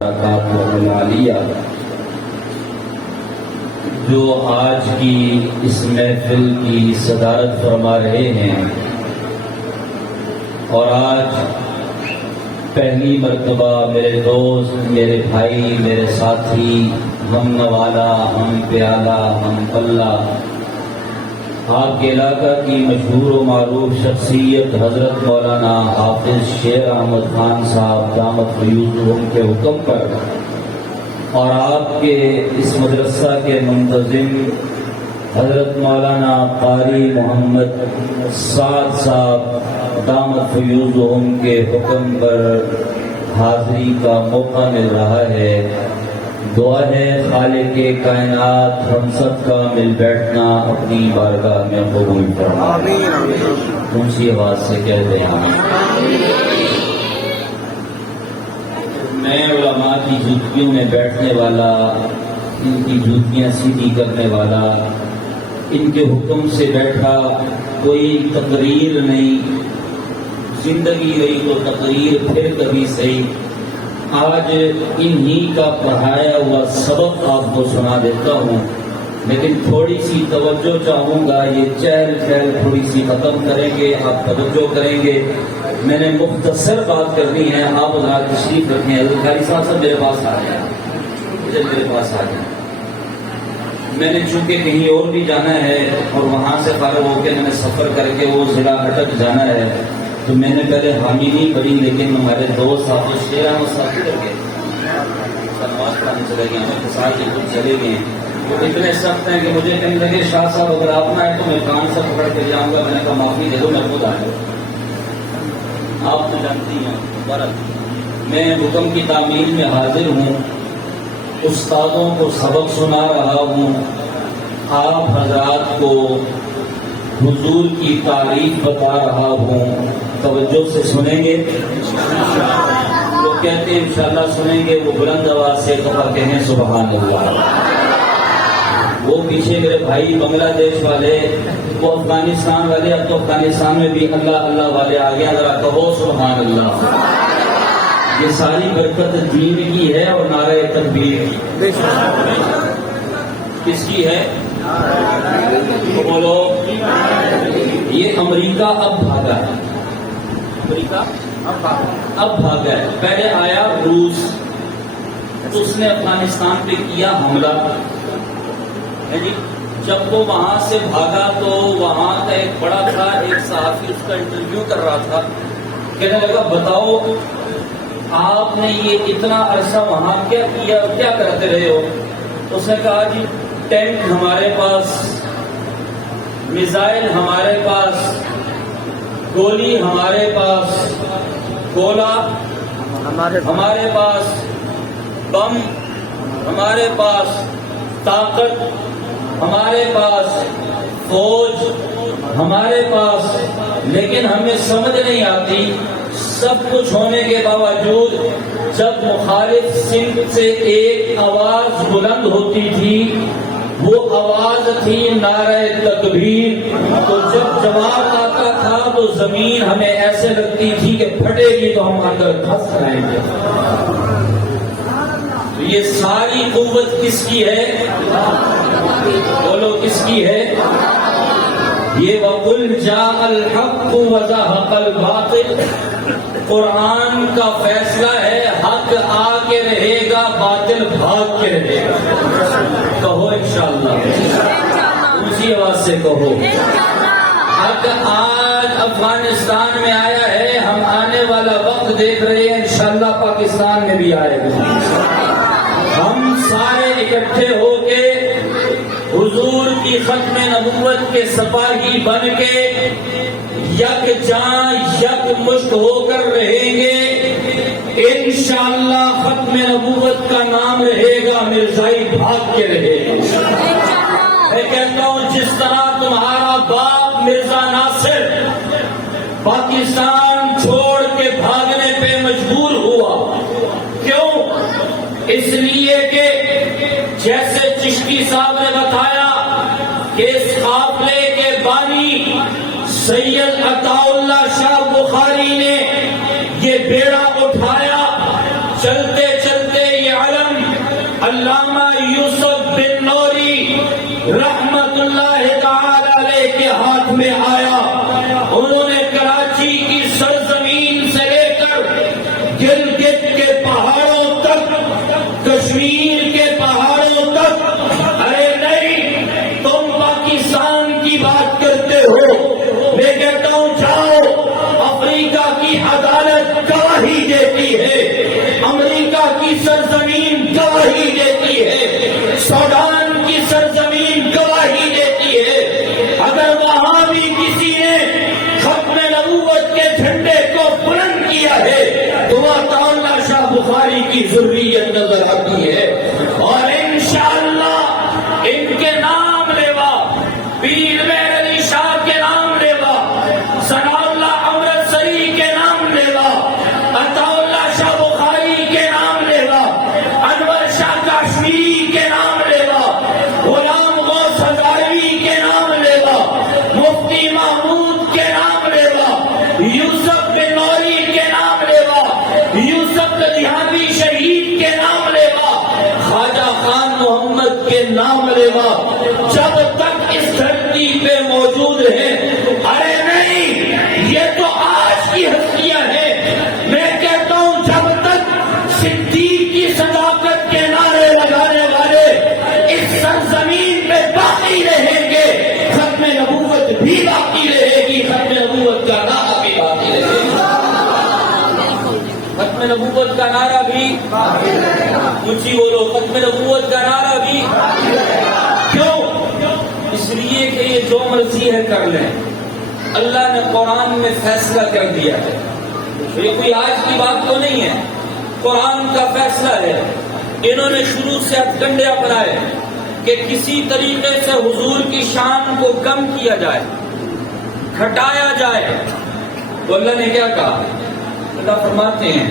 عالیہ جو آج کی اس محفل کی صدارت فرما رہے ہیں اور آج پہلی مرتبہ میرے دوست، میرے بھائی، میرے ساتھی، ہم نوالا، ہم پیالہ، ہم پلہ، آپ کے علاقہ کی مشہور و معروف شخصیت حضرت مولانا حافظ شیر احمد خان صاحب دامت فیوضہم کے حکم پر اور آپ کے اس مدرسہ کے منتظم حضرت مولانا قاری محمد سعد صاحب دامت فیوضہم کے حکم پر حاضری کا موقع مل رہا ہے۔ دعا ہے خالق کائنات ہم سب کا مل بیٹھنا اپنی بارگاہ میں قبول فرمائے۔ اونچی آواز سے کہتے ہیں آمین۔ میں علماء کی جوتیوں میں بیٹھنے والا، ان کی جوتیاں سیدھی کرنے والا، ان کے حکم سے بیٹھا، کوئی تقریر نہیں، زندگی رہی تو تقریر پھر کبھی صحیح۔ آج انہی کا پڑھایا ہوا سبق آپ کو سنا دیتا ہوں، لیکن تھوڑی سی توجہ چاہوں گا۔ یہ چہل پہل تھوڑی سی ختم کریں گے، آپ توجہ کریں گے۔ میں نے مختصر بات کرنی ہے، آپ حضرات تشریف رکھیں۔ حضرت قاری صاحب میرے پاس آ جائیں، میرے پاس آ جائیں۔ میں نے چونکہ کہیں اور بھی جانا ہے اور وہاں سے فارغ ہو کے میں نے سفر کر کے وہ ضلع اٹک جانا ہے، تو میں نے پہلے حامی نہیں پڑھی، لیکن ہمارے دوست حافظ شیر احمد صاحب کر کے سلمان پڑھانے چلے گئے، ہمیں پھنسا کے خود چلے گئے۔ وہ اتنے سخت ہیں کہ مجھے کہنے لگے شاہ صاحب اگر آپ نہ آئے تو میں کان سے پکڑ کے جاؤں گا۔ میں نے کہا معافی دے دو، میں خود آ جاؤں۔ آپ تو جانتی ہیں میں حکم کی تعمیل میں حاضر ہوں، استادوں کو سبق سنا رہا ہوں، آپ حضرات کو حضور کی تعریف بتا رہا ہوں۔ توجہ سے سنیں گے؟ وہ کہتے ہیں انشاءاللہ سنیں گے، وہ بلند آواز سے کہیں سبحان اللہ۔ وہ پیچھے میرے بھائی بنگلہ دیش والے، وہ افغانستان والے، اب تو افغانستان میں بھی اللہ اللہ والے آ گیا، ذرا کہو سبحان اللہ۔ یہ ساری برکت دین کی ہے اور نعرہ تکبیر کی۔ کس کی ہے؟ بولو۔ یہ امریکہ اب بھاگا ہے، امریکہ اب بھاگا ہے۔ پہلے آیا روس، اس نے افغانستان پہ کیا حملہ ہے جی۔ جب وہ وہاں سے بھاگا تو وہاں کا ایک بڑا تھا، ایک صحافی اس کا انٹرویو کر رہا تھا، کہنے لگا بتاؤ آپ نے یہ اتنا عرصہ وہاں کیا کیا، کیا کرتے رہے ہو؟ اس نے کہا جی ٹینک ہمارے پاس، میزائل ہمارے پاس، گولی ہمارے پاس، گولا ہمارے پاس، بم ہمارے پاس، طاقت ہمارے پاس، فوج ہمارے پاس، لیکن ہمیں سمجھ نہیں آتی سب کچھ ہونے کے باوجود جب مخالف سمت سے ایک آواز بلند ہوتی تھی، وہ آواز تھی نعرہ تکبیر، تو جب جواب آتا تھا تو زمین ہمیں ایسے لگتی تھی کہ پھٹے گی تو ہم اندر پھنس جائیں گے۔ تو یہ ساری قوت کس کی ہے؟ بولو کس کی ہے؟ یہ وَقُلْ جَاءَ الْحَقُّ وَزَهَقَ الْبَاطِلُ، قرآن کا فیصلہ ہے، حق آ کے رہے گا، باطل بھاگ کے رہے گا۔ کہو انشاءاللہ، اسی آواز سے کہو۔ حق آج افغانستان میں آیا ہے، ہم آنے والا وقت دیکھ رہے ہیں، انشاءاللہ پاکستان میں بھی آئے گا۔ ہم سارے اکٹھے ہو کے حضور کی ختم نبوت کے سپاہی بن کے یک جاں یک مشت ہو کر رہیں گے، انشاءاللہ ختم نبوت کا نام رہے گا، مرزائی بھاگ کے رہے گا۔ میں کہتا ہوں جس طرح تمہارا باپ مرزا ناصر پاکستان چھوڑ کے بھاگنے پہ مجبور ہوا، کیوں؟ اس لیے کہ جیسے چشتی صاحب نے بتایا کہ اس قافلے کے بانی سید عطا اللہ شاہ بخاری نے یہ بیڑا اٹھایا، چلتے چلتے علامہ یوسف بن نوری رحمت اللہ تعالی علیہ کے ہاتھ میں آیا. انہوں نے کراچی کی سرزمین سے لے کر گلگت کے پہاڑوں تک، کشمیر کے پہاڑوں تک، ارے نہیں تم پاکستان کی بات کرتے ہو، میں کہتا ہوں جاؤ، افریقہ کی عدالت گواہی دیتی ہے، امریکہ کی سرزمین گواہی دیتی ہے، سوڈان کی سرزمین گواہی دیتی ہے. اگر وہاں بھی کسی نے ختم نبوت کے جھنڈے کو بلند کیا ہے تو وہ تعالیٰ شاہ بخاری کی ذریت نظر آتی ہے. اور انشاءاللہ ان کے نام لیوا، پیر مہر علی شاہ کے نام لیوا، ثناء اللہ امرتسری کے نام لیوا، عطا اللہ شاہ بخاری کے نام لیوا، انور شاہ کاشمیری کے نام لیوا، غلام غوث ہزاروی کے نام لیوا، مفتی محمود کے نام لیوا، یوسف بن نوری کے نام لیوا، یوسف لدھیانوی شہید کے نام لیوا، خواجہ خان محمد کے نام لیوا، جب تک اس دھرتی پہ موجود ہیں. ارے نہیں، یہ تو آج کی ہستیاں ہیں. میں کہتا ہوں جب تک صدیق کی صداقت کے نعرے لگانے والے اس سرزمین پہ باقی رہیں گے، ختم نبوت بھی باقی رہے گی، ختم نبوت کا نعرہ بھی باقی رہے گا. ختم نبوت کا نعرہ بھی اونچی بولو، ختم نبوت کا نعرہ بھی. کیوں؟ اس لیے کہ یہ جو مرضی ہے کر لیں، اللہ نے قرآن میں فیصلہ کر دیا ہے. یہ کوئی آج کی بات تو نہیں ہے، قرآن کا فیصلہ ہے. انہوں نے شروع سے ہتھ کنڈے اپنائے کہ کسی طریقے سے حضور کی شان کو کم کیا جائے، گھٹایا جائے. تو اللہ نے کیا کہا؟ اللہ فرماتے ہیں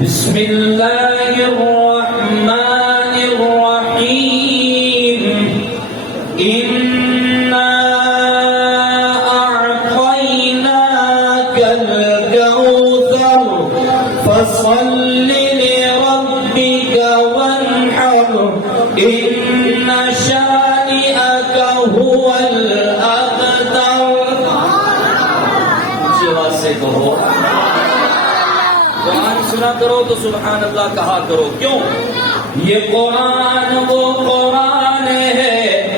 بسم اللہ الرحمن الرحیم انا اعطیناک الکوثر فصل لربک وانحر ان شانئک هو الابتر. سے کہو، قرآن سنا کرو تو سبحان اللہ کہا کرو. کیوں؟ یہ قرآن وہ قرآن ہے